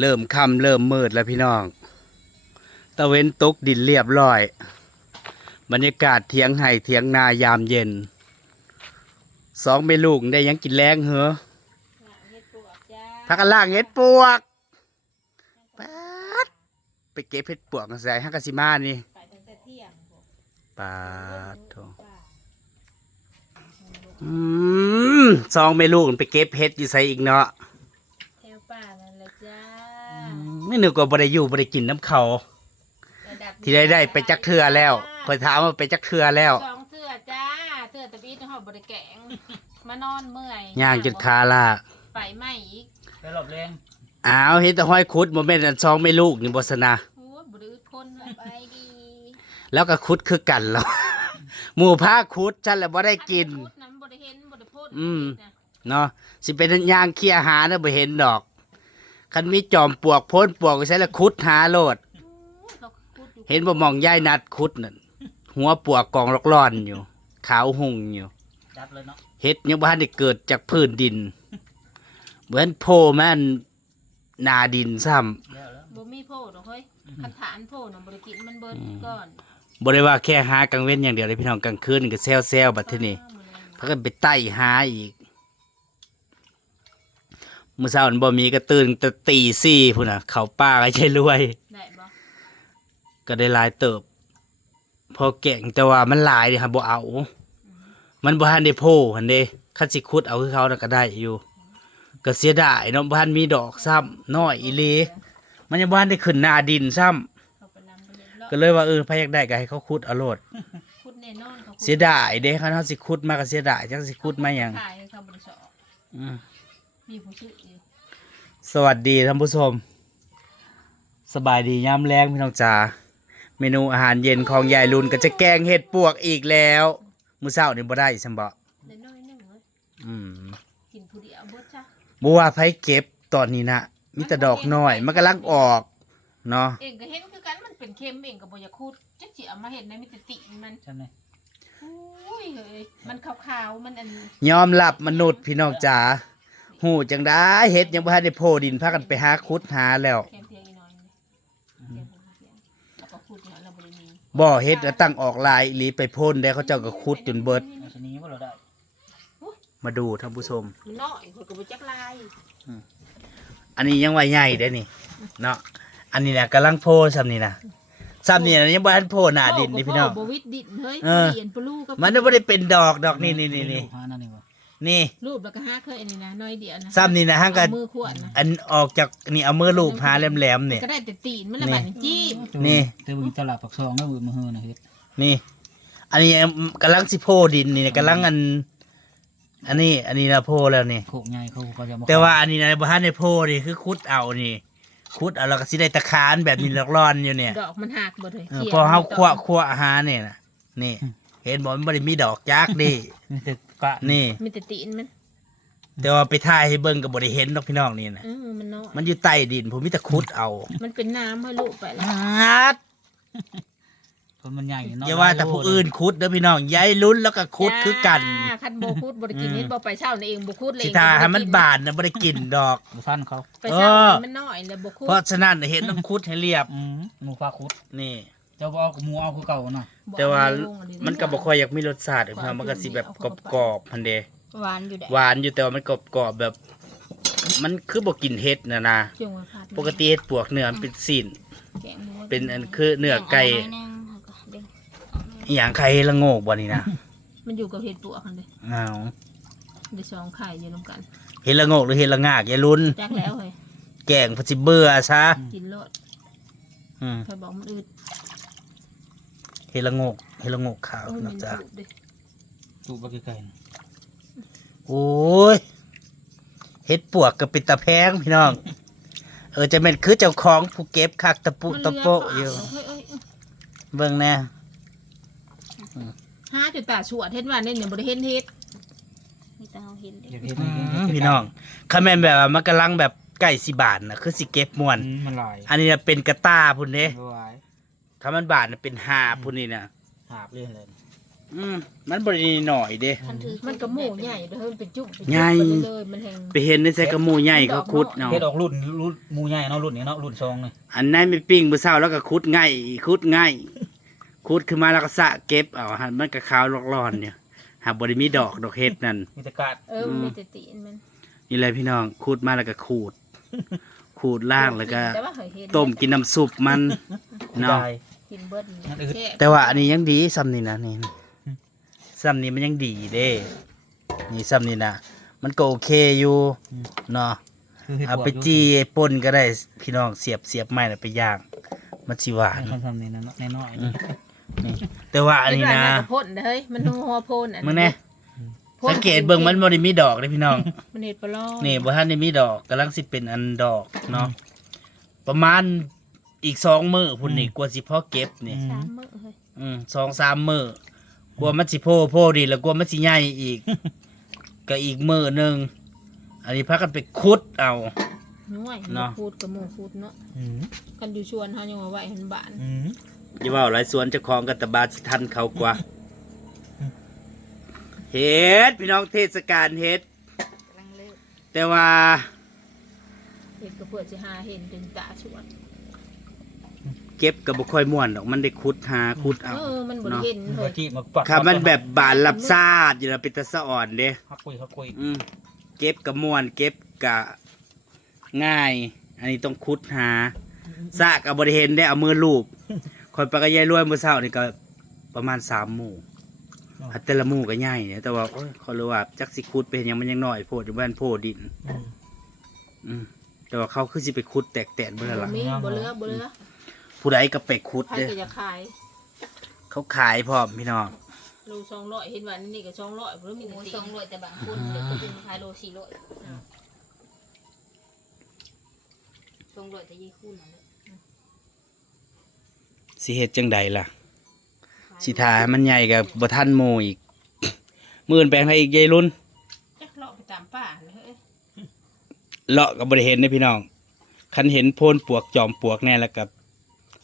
เริ่มค่ำเริ่มมืดแล้วพี่น้องตะเว้นตกดินเรียบร้อยบรรยากาศเถียงไห่เถียงนายามเย็นสองแม่ลูกได้ยังกินแรงเหรอพักกันล่างเห็ดปวกป๊าดไปเก็บเห็ดปวกกันใส่ฮักกะซิมานี่ป๊าดโถสองแม่ลูกไปเก็บเห็ดอยู่ใส่อีกเนาะเทวป่านั่นแหละจ้าไม่นึกว่าบ่ได้อยู่บ่ได้กินน้ำเขาที่ได้ไปจักเทือแล้วคอยถามว่าไปจักเทือแล้วสองเทื่อจ้าเทื่อตะบีต้องหอบบริแกงมานอนเมื่อยย่างจนคาลาไปไม่อีกไปหลบแรงอ้าวเห็นแต่ห้อยคุดโมเมนต์อันซองไม่ลูกนี่บสนาโอ้บริคนไปดีแล้วก็คุดคือกันแล้ว หมู่ผ้าคุดฉันแหละบ่ได้กินน้ำบริเห็นบริพูดเนาะสิเป็นย่างเคี่ยหาเนาะบ่เห็นดอกคันมีจอมปวกพ้นปวกใช้แล้วคุดหาโลดเห็นบ่มองย่ายนัดคุดนั่นหัวปวกกองลอกล่อนอยู่ขาวหุ่งอยู่ดับเลยเนาะเฮ็ดยังบ่ทันได้เกิดจากพื้นดินเหมือนโพมันนาดินซ้ำบ่มีโพดอกเฮ้ยคันฐานโพน่ะบริกินมันเบิดก่อนบ่ได้ว่าแค่หากลางเว้นอย่างเดียวเลยพี่น้องกลางคืนก็แซวๆบัดทีนี้พากันไปไต่หาอีกมื้อเช้าบ่มีก็ตื่นแต่ตีสี่พุ่นน่ะเข้าป่าก็ใช่รวยได้บ่ก็ได้หลายเติบพอแก่งแต่ว่ามันหลายเด้ครับบ่เอามันบ่ทันได้โพหั่นเด้คันสิขุดเอาคือเขาน่ะก็ได้อยู่ก็เสียดายเนาะบ่ทันมีดอกซ้ำน้อยอีหลีมันยังบ่ทันได้ขึ้นหน้าดินซ้ำก็เลยว่าไผอยากได้ก็ให้เขาขุดเอาโลดขุดแน่นอนเสียดายเด้คันเฮาสิขุดมาก็เสียดายจักสิขุดมาหยังมีผู้ชื่ออยู่สวัสดีท่านผู้ชมสบายดียามแรงพี่น้องจ๋าเมนูอาหารเย็นของยายรุ่นก็จะแกงเห็ดปวกอีกแล้วมื้อเช้านี่บ่ได้ซั่นบ่ได้น้อยนึงเว้ยกินผู้เดียวเบิดจ้ะบ่ว่าไผเก็บตอนนี้นะมีแต่ดอกน้อยมันกำลังออกเนาะเองก็เห็นคือกันมันเป็นเค็มเองก็บ่อยากขุดจักสิเอามาเฮ็ดในมิตติมันใช่ไหมอุ้ยเฮ้ยมันขาวๆมันอันยอมรับมนุษย์พี่น้องจ๋าฮู้จังได้เฮ็ดยังบ่ทันได้โพดินพากันไปหาขุดหาแล้วบ่เฮ็ดตั้งออกลายอีหลีไปพ่นได้เขาเจ้าก็ขุดจนเบิดมาดูท่านผู้ชมน้อยข่อยก็บ่จักลายอันนี้ยังว่าใหญ่เด้นี่เนาะอันนี้น่ะกำลังโพซ้ำนี่นะซ้ำนี่ยังบ่ทันโพหน้าดินนี่พี่น้องบ่วิดดินเฮ้ยเปลี่ยนปลูกมันบ่ได้เป็นดอกนี่นี่รูปแล้วก็หาเคยอันนี้นะน้อยเดียวนะซ้ำนี่นะฮั่งก็มือขวดนะอันออกจากนี่เอามือลูบหาแหลมๆนี่ก็ได้แต่ตีนมันละบาดจี้นี่แต่บึงตลาดปักซองแล้วบึงมาเฮือนะเฮ็ดนี่อันนี้กำลังสิโพดินนี่กำลังอันนี้นะโพแล้วนี่โคกใหญ่เขาก็จะแต่ว่าอันนี้นะบ่ทันได้โพนี่คือขุดเอานี่ขุดเอาแล้วก็สิได้ตะคานแบบนี้ร้อนอยู่เนี่ยดอกมันหักบ่เด้พอเฮาคั่วอาหารนี่น่ะนี่เห็นบ่มันบ่ได้มีดอกจักดินี่มีแต่ตีนมันแต่ว่าไปถ่ายให้เบิ่งก็บ่ได้เห็นดอกพี่น้องนี่น่ะมันน้อยมันอยู่ใต้ดินผมมีแต่ขุดเอามันเป็นน้ำให้ลูกไปแล้วคนมันใหญ่เนาะอย่าว่าแต่ผู้อื่นขุดเด้อพี่น้องยายลุ้นแล้วก็ขุดคือกันคันบ่ขุดบ่ได้กินนี่บ่ไปเช้านี่เองบ่ขุดเลยสิถ้าให้มันบานน่ะบ่ได้กินดอกบ่ทันเขาไปเช้ามันน้อยแล้วบ่ขุดเพราะฉะนั้นเห็นต้องขุดให้เรียบหมูฟ้าขุดนี่เจ้าบ่เอาหมูเอาคือเก่าน่ะแต่ว่ามันก็บ่ค่อยอยากมีรสชาติมันก็สิแบบกรอบๆหั่นเด้หวานอยู่หวานอยู่แต่ว่ามันกรอบๆแบบมันคือบ่กินเห็ดนะปกติเห็ดปวกเนื้อมันเป็นซีนเป็นอันคือเนื้อไก่อย่างไข่ละโงกบ่นี่นะมันอยู่กับเห็ดปวกกันเลยอ้าวได้สองไข่อยู่รวมกันเห็ดละโงกหรือเห็ดละงากยายรุ่นจักแล้วเฮ้ยแกงพอสิเบื่อซะกินโลดใครบอกมันอืดเห็ดละโงกขาวนะจ๊ะตูบไกลๆโอ้ยเห็ดปวกก็เป็นตะแพงพี่น้องจะเป็นคือเจ้าของผู้เก็บคักตะปุตะโปะอยู่เบิ่งแน่หาจุดตาชั่วเห็นว่าเนี่ยบ่ได้เห็นเฮ็ดมีแต่เฮาเห็นพี่น้องคันแม่นแบบมันกำลังแบบใกล้สิบาทน่ะคือสิเก็บม่วนอันนี้เป็นกระต้าพุ่นเด้ถ้ามันบาทน่ะเป็นหาพุ่นนี่น่ะหาบเรื่อยเลย มันบริหน่อยเด้ คันถือ มันก็หมู่ใหญ่เด้อมันเป็นจุ่ม ใหญ่ เลยมันแหง ไปเห็นในใส่กระหมูใหญ่เขาคุดเนาะ เฮ็ดออกรุ่นหมูใหญ่เนาะรุ่นนี้เนาะรุ่นซองนี่ อันนั้นไม่ปิ้งมื้อเช้าแล้วก็คุดง่ายคุดขึ้นมาแล้วก็สะเก็บเอาหันมันก็ขาวร้อนๆเนี่ยหากบ่ได้มีดอกเฮ็ดนั่น มีแต่กาด มันมีแต่ตีนมัน นี่เลยพี่น้องคุดมาแล้วก็ขูดล่างแล้วก็ แต่ว่าเคยเห็น ต้มกินน้ำซุปมันเนาะ ได้ กินเบิด นั่นอืด แต่ว่าอันนี้ยังดีซ้ำนี่นะนี่ซ้ำนี่มันยังดีเด้นี่ซ้ำนี่นะมันก็โอเคอยู่เนาะ คือเฮ็ด เอา บวก ไปจี้ป่นก็ได้พี่น้องเสียบไม้แล้วไปย่างมันสิหวาน ทำๆนี่นะน้อย นี่แต่ว่าอันนี้นะ พ่นเฮ้ยมันหัวพ่นอัน มึงแน่สังเกตเบิ่งมันบ่ได้มีดอกเลยพี่น้อง มันเห็ดปลอ นี่บ่ทันได้มีดอกกำลังสิเป็นอันดอกเนาะประมาณอีก2 มื้อพุ่นนี่กว่าสิพอเก็บนี่ 3 มื้อเฮ้ย 2-3 มื้อกลัวมันสิโพดีแล้วกลัวมันสิใหญ่อีก ก็อีกมื้อหนึงอันนี้พากันไปขุดเอา น้อย เนาะ พูดกับหมู่พูดเนาะ ๆ กันอยู่ชวนเฮายังว่าไว้หันบ้าน อย่าว่าหลายสวนเจ้าของกันตะบาสิทันเขากว่าเฮ็ดพี่น้องเทศกาลเฮ็ด กำลังเลิก แต่ว่า เห็ดก็เพื่อสิหาเห็นถึงตาชวน เก็บก็บ่ค่อยม่วนดอกมันได้ขุดหาขุดเอา มันบ่ได้เห็น เมื่ เฮ้ อย กี้มาปัก ค่ะมันแบบบานรับซาดอยู่แล้วเป็นตะสะอ่อนเด้ ฮักกุย เก็บกับม่วนเก็บกะง่าย อันนี้ต้องขุดหาซากกับบริเห็นได้เอามือลูบคอยไปกับยายรวยมื้อเช้านี่ก็ประมาณ3 หมู่หัดแต่ละหมู่ก็ใหญ่เนี่ยแต่ว่าโอ้ยเขารู้ว่าจักสิขุดไปเห็นหยังมันยังน้อยโพดอยู่บ้านโพดินแต่ว่าเขาคือสิไปขุดแตกแตนเบิ่ละล่ะ มีบ่เหลือ ผู้ใดก็ไปขุด ใคร เด้อ ก็จะขาย เขาขายพร้อมพี่น้อง โล200เห็นว่านี่ก็200บ่มีแต่ตี 200แต่บางคนเดี๋ยวก็เป็นขายโล400 200แต่ยี่คู่นั่นแหละ สิเฮ็ดจังใดล่ะสิทาให้มันใหญ่กับบ่ทันหมู่อีก มื้ออื่นแปลงให้อีกยายรุ่น จักเลาะไปตามป่าเลยเฮ้ย เลาะกับบริเห็นในพี่น้องคันเห็นโพนปวกจอมปวกแน่แล้วกับ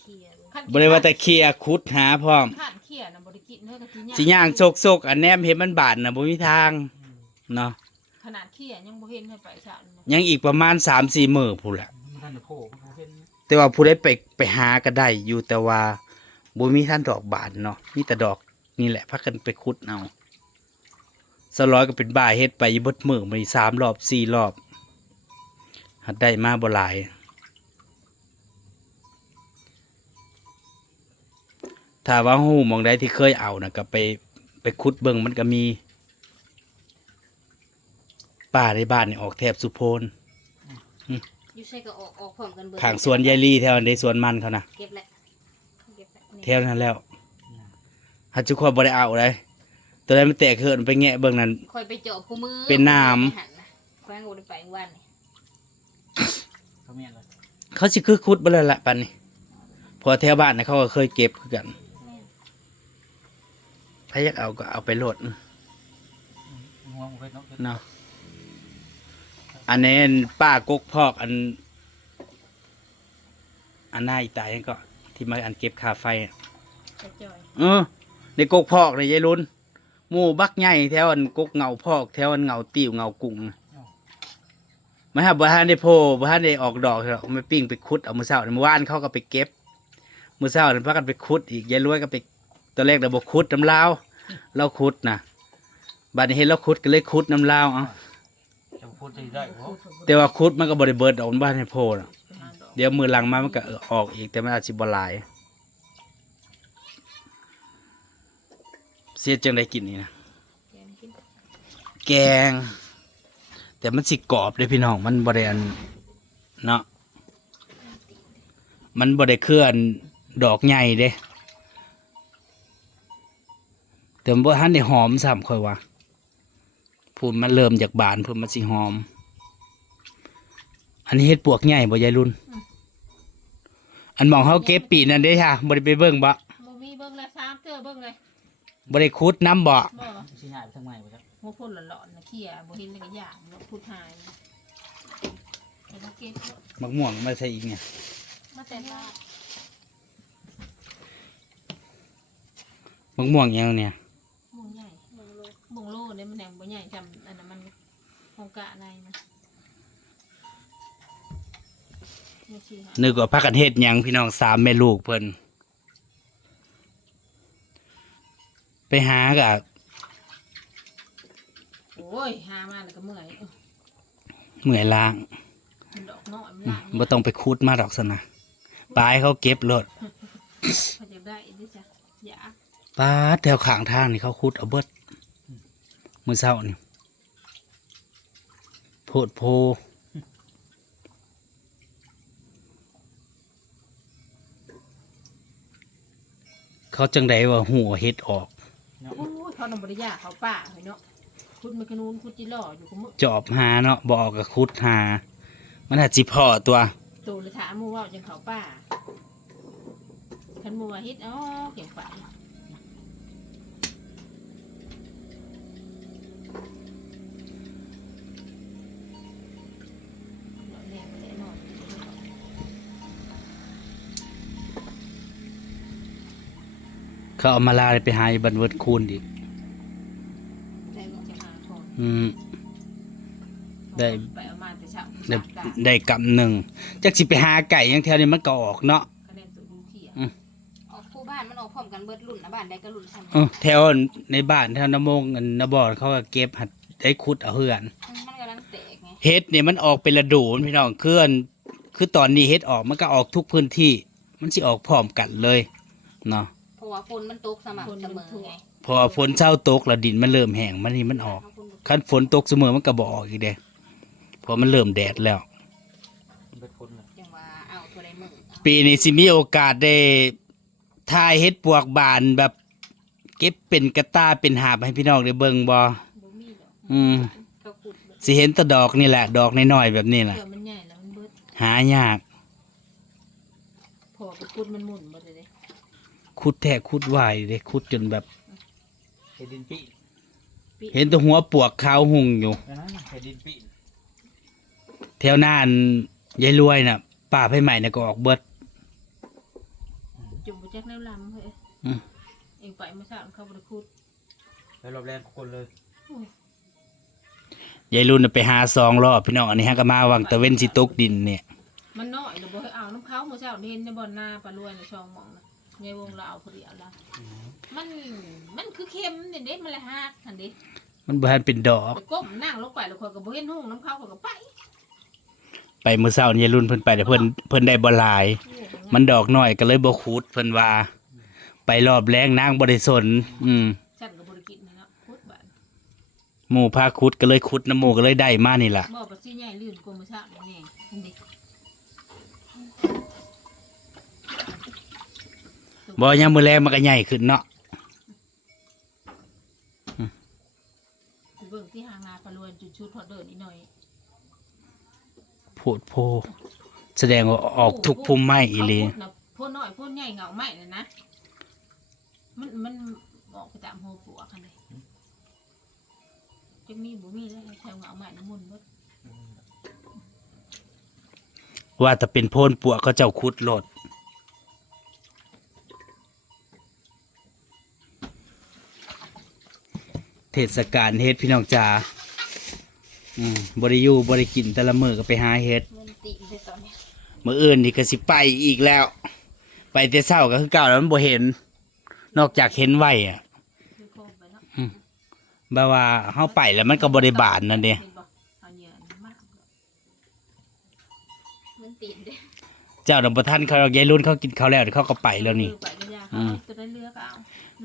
เคลียร์เลย บริว่าแต่เคลียร์คุดหาพร้อม ข้านเขี้ยน่ะบ่ได้กินเฮ้ยก็กิน สิย่างโซกอันแนมเห็นมันบาดน่ะบ่มีทางเนาะ ขนาดเขี้ยยังบ่เห็นให้ไปซะ ยังอีกประมาณ 3-4 มื้อพุ่นแหละ ๆท่านจะโผล่เห็น แต่ว่าผู้ใดไปหาก็ได้อยู่แต่ว่าบ่มีท่านดอกบานเนาะมีแต่ดอกนี่แหละพากันไปขุดเอาสร้อยก็เป็นบ่ายเฮ็ดไปอยู่เบิดมื้อมี3 รอบ 4 รอบหัดได้มาบ่หลายถ้าว่าฮู้หมองใดที่เคยเอานะก็ไปขุดเบิ่งมันก็มีป่าในบ้านนี่ออกแทบสุโพน อยู่ใส่ก็ออกพร้อมกันเบิด ข้างสวนยายลีแถวในสวนมันเขานะ เก็บแหละเก็บแหละ แถวนั้นแล้วฮัจุคนบ่ได้เอาเลยตัวนั้นมันแตกเหินไปแงะเบิ่งนั้น คอยไปเจาะคู่มือ เป็นน้ำ ไม่หันนะแขวงโอดไปวันนี่ เขาแม่นเลย เขาสิคือขุดบ่แล้วละปันนี้เพอแถวบ้านนะเขาก็เคยเก็บคือกันถ้าอยากเอาก็เอาไปโหลด หัวหมูเฮ็ดเนาะ เนาะอันนี้ป้ากกพอกอันหน้าอีตายนั่นก็ที่มาอันเก็บค่าไฟอะ กระจอย ในกกพอกในยายรุ่นหมู่บักใหญ่แถวอันกกเงาพอกแถวอันเงาติ๋วเงากุ้งน่ะมาครับบ่ทันได้โพบ่ทันได้ออกดอกหรอกไม่ปิ้งไปขุดเอามื้อเช้านี่เมื่อวานเขาก็ไปเก็บมื้อเช้านี่พากันไปขุดอีกยายรวยก็ไปตอนแรกเราบ่ขุดน้ำลาวเราขุดนะบัดนี้เห็นเราขุดก็เลยขุดน้ำลาวเอา จะพูดได้บ่ แต่ว่าขุดมันก็บ่ได้เบิดออกบ้านให้โพน่ะเดี๋ยวมือหลังมามันก็ออกอีกแต่มันอาจสิบ่หลายเสียจังได้กินนี่นะ แกง แต่มันสิกรอบเลยพี่น้องมันบ่ได้อันเนาะมันบ่ได้เคลื่อนดอกใหญ่เด้แต่บ่ทันได้หอมซ้ำค่อยว่าพูนมันเริ่มจากบานเพิ่นมันสิหอม อันนี้เฮ็ดปวกใหญ่บ่ยายรุ่นอันหมองเฮาเก็บปีนั่นเด้ค่ะบ่ได้ไปเบิ่งบ่ บ่มีเบิ่งเลย3เทื่อเบิ่งเลย บ่ได้ขุดน้ำบ่ บ่ สิง่ายไปทางใหม่บ่จ๊ะ หัวพ่นหลอนๆนะเขี้ยบ่เห็นเลยก็ย่างแล้วพูดหายแต่บ่เก็บ มักม่วงมาใส่อีกเนี่ย มาแต่บ้าน มักม่วงยังเนี่ย มันแหงบ่ใหญ่จำอันนั้นมันโอกะอะไรมันไม่ชี้หา นึกว่าพากันเฮ็ดหยังพี่น้อง3แม่ลูกเพิ่นไปหากะ โอ้ยหามาแล้วก็เมื่อย เมื่อยล้าง มันดอกน้อยมันหลาย บ่ต้องไปขุดมาดอกซะนะปลายเขาเก็บรถ เขาจะได้ด้วยจ้ะอย่า ปลาแถวข้างทางนี่เขาขุดเอาเบิดมื้อเช้านี่โพดโพเขาจังไดว่าหัวเฮ็ดออก โอ้ยเขานำบริยาเขาป่าเนาะคุดมากระนูนคุดจิหล่ออยู่กับมือ จอบหาเนาะบ่ออกก็ขุดหา มันอาจสิพอตัว โตเลยถามมูว่าจังเขาป่าคันมูว่าเฮ็ดอ๋อเก่งป่าแน่แน่นอน เขาเอามาลาไปหาอยู่บันเวิร์ดคูนอีก ได้ก็จะหาทอน อืม ได้ ไปเอามาแต่เช้า ได้ได้กำหนึ่งจักสิไปหาไก่ยังแถวนี้มันก็ออกเนาะ คะแนนตัวดูเขีย ออกคู่บ้านมันออกพร้อมกันเบิดรุ่นนะบ้านใดก็รุ่นซ้ำ แถวในบ้านแถวน้ำมงอันนาบอนเขาก็เก็บหัดได้ขุดเอาเฮือน มันกำลังแตกไง เฮ็ดเนี่ยมันออกเป็นฤดูพี่น้องคือตอนนี้เฮ็ดออกมันก็ออกทุกพื้นที่ มันสิออกพร้อมกันเลยเนาะ เพราะว่าฝนมันตกสม่ำเสมอไง พอฝนเช้าตกแล้วดินมันเริ่มแห้งมันนี่มันออกคันฝนตกเสมอมันก็บ่ออกอีกเด้เพราะมันเริ่มแดดแล้ว มันเป็นคนเลย จังว่าเอาตัวใดมือเอา ปีนี้สิมีโอกาสได้ทายเฮ็ดปวกบานแบบ เก็บเป็นกระตาเป็นหาบให้พี่น้องได้เบิ่งบ่ บ่มีดอก อืม เขาขุดเลย สิเห็นแตะดอกนี่แหละ ดอกน้อยๆแบบนี้แหละ เผื่อมันใหญ่แล้วมันเบิด หายาก พอไปขุดมันหมุนหมดเลยเด้ ขุดแท้ขุดวายเด้ขุดจนแบบ เห็ดดินปี เห็นแตัวหัวปวกขาวหุ่งอยู่ นะเห็ดดินปี แถวหน้าอันยายรวยน่ะป่าไผใหม่น่ะก็ออกเบิด จุ่มไปแจ็คแนวลำเฮ้ย อืม เองไปเมื่อเช้าเขาบริคุด แล้วรอบแรกคนเลย ยายรุ่นน่ะไปหา2 รอบพี่น้องอันนี้ฮะก็มาวังตะเว้นสิตกดินเนี่ย มันน้อยเดี๋ยวบอกให้เอาน้ำเขาเมื่อเช้าเห็นในบ่อนนาปลารวยในช่องหมองนะในวงเราเอาพอดีเอาละมันคือเค็มเนี่ยเด็มันเลยหักทันเด็ มันบ่ทันเป็นดอก ไปก้มนั่งลงไปแล้วคนก็บ่เห็นห้องน้ำเขาก็ไป ไปมื้อเช้านี่ยายรุ่นเพิ่นไปแต่เพิ่นได้บ่หลาย มันดอกน้อยก็เลยบ่ขุดเพิ่นว่า ไปรอบแรงนางบ่ได้สน ฉันก็บริกินนี่เนาะคุดบ้าน หมู่พาขุดก็เลยขุดน้ำหมู่ก็เลยได้มานี่ล่ะ บ่ประสิใหญ่ลื่นกว่าเมื่อเช้านี่แน่ทันเด็ บ่ยังมื้อแรงมันก็ใหญ่ขึ้นเนาะ ไปเบิ่งที่หางนาปลารวยจุดชุดพอเดินอีกหน่อย โพดโพแสดงว่าออกทุกภูมิไม้อีหลี เขาพูดนะพูดน้อยพูดใหญ่เหงาไม่เลยนะมันออกไปตามหัวปัวกันเลยจะมีบ่มีแล้วแถวเหงาไม่น้ำมันต์เบิด ว่าแต่เป็นโพนปวกเขาเจ้าขุดโลดเทศกาลเฮ็ดพี่น้องจ๋าบ่ได้อยู่บ่ได้กินแต่ละมื้อก็ไปหาเฮ็ด มันติดเลยตอนเนี้ย มื้ออื่นนี่ก็สิไปอีกแล้ว ไปแต่เช้าก็คือเก่าแล้วมันบ่เห็น นอกจากเห็นไว้อะ คือโคมไปแล้ว แบบว่าเฮาไปแล้วมันก็บ่ได้บานนั่นเด้ เห็นบ่เอาเหยื่อมาก มันติดเลย เจ้าน่ะบ่ทันเขายายรุ่นเขากินข้าวแล้วเดี๋ยวเขาก็ไปแล้วนี่ ไปก็ยาเขาจะได้เลือกเอา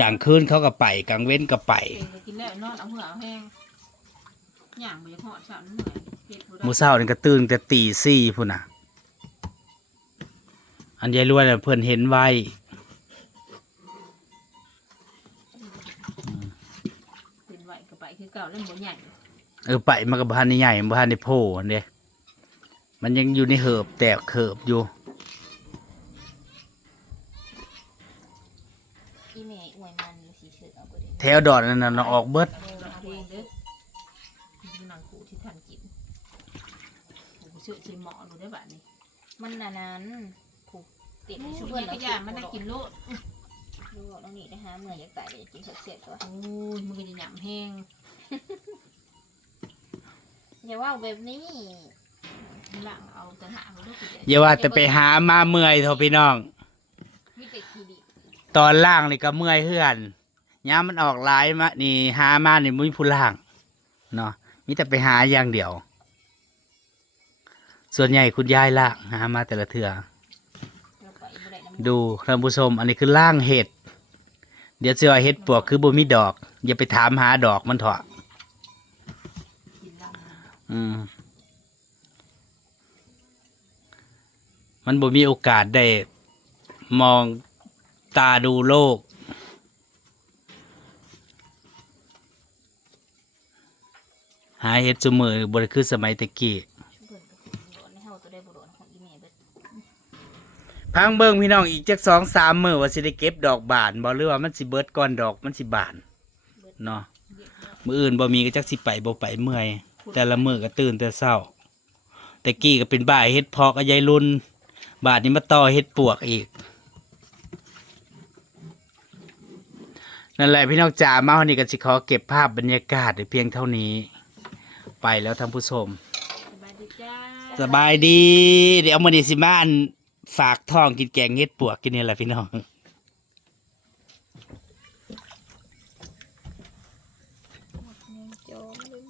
กลางคืนเขาก็ไปกลางเว้นก็ไป เองก็กินแล้วนอนเอาเหือเอาแห้งย่างบ่อยากหอดสามเหนื่อยเฮ็ดบ่ได้ มื้อเช้านี่ก็ตื่นแต่ตี4พุ่นน่ะ อันยายรวยน่ะเพิ่นเห็นไว้ เป็นไหวก็ไปคือเก่าแล้วบ่ใหญ่ ไปมันก็บ่ทันได้ใหญ่บ่ทันได้โผล่อันเด้มันยังอยู่ในเหิบแตกเหิบอยู่ อีแม่อวยมันอยู่สีเชือกเอาไปเลย แถวดอนนั่นน่ะออกเบิด เอาเองเด้อมีหนังขู่ที่ท่านกินกูเชื่อใจหมอดูได้บัดนี้ มันนั้นผูกติดในชุ ชุ ด ด เพื่อน นี้ เรา ก็ยามันได้กินโลด ดูน้องนี่นะฮะเมื่อยอยากตายเลยกินเสียบๆตัว โอ้ยมึงก็จะหยำแห้ง อย่าว่าแบบนี้ หลังเอาแต่หาเขาลูกสิ อย่าว่าแต่ไปหามาเมื่อยเถอะพี่น้อง มีแต่ขี้ดิ ตอนล่างนี่ก็เมื่อยเฮือนย้ำมันออกหลายมานี่หามานี่มุ้ยผู้ล่างเนาะมีแต่ไปหาอย่างเดียว ส่วนใหญ่คุณยายล่างหามาแต่ละเถื่อ เราไปบ่ได้น้ำ ดูท่านผู้ชมอันนี้คือล่างเห็ด เดี๋ยวจะว่าเห็ดปวกคือบ่มีดอก อย่าไปถามหาดอกมันเถอะ กินล มันบ่มีโอกาสได้มองตาดูโลก หาเห็ดซุมือบริคือสมัยตะกี้ ำเพิ่นก็คือโดนให้เฮาตัวได้บ่โดนของอีแม่เบิด พังเบิ่งพี่น้องอีกจัก2-3 มื้อว่าสิได้เก็บดอกบานบ่หรือว่ามันสิเบิดก่อนดอกมันสิบานเนาะมื้ออื่นบ่มีก็จักสิไปบ่ไปเมื่อย แต่ละมื้อก็ตื่นแต่เช้าแต่กี้ก็เป็นบ่ายเฮ็ดเพาะกับยายรุ่นบาดนี้มาต่อเฮ็ดปวกอีก นั่นแหละพี่น้องจ๋ามาวันนี้ก็สิขอเก็บภาพบรรยากาศไว้เพียงเท่านี้ ไปแล้วท่านผู้ชม สบายดีจ้า สบายดี เดี๋ยวมื้อนี้สิมาอันฝากท้องกินแกงเฮ็ดปวกกินนี่แหละพี่น้อง โจมเลย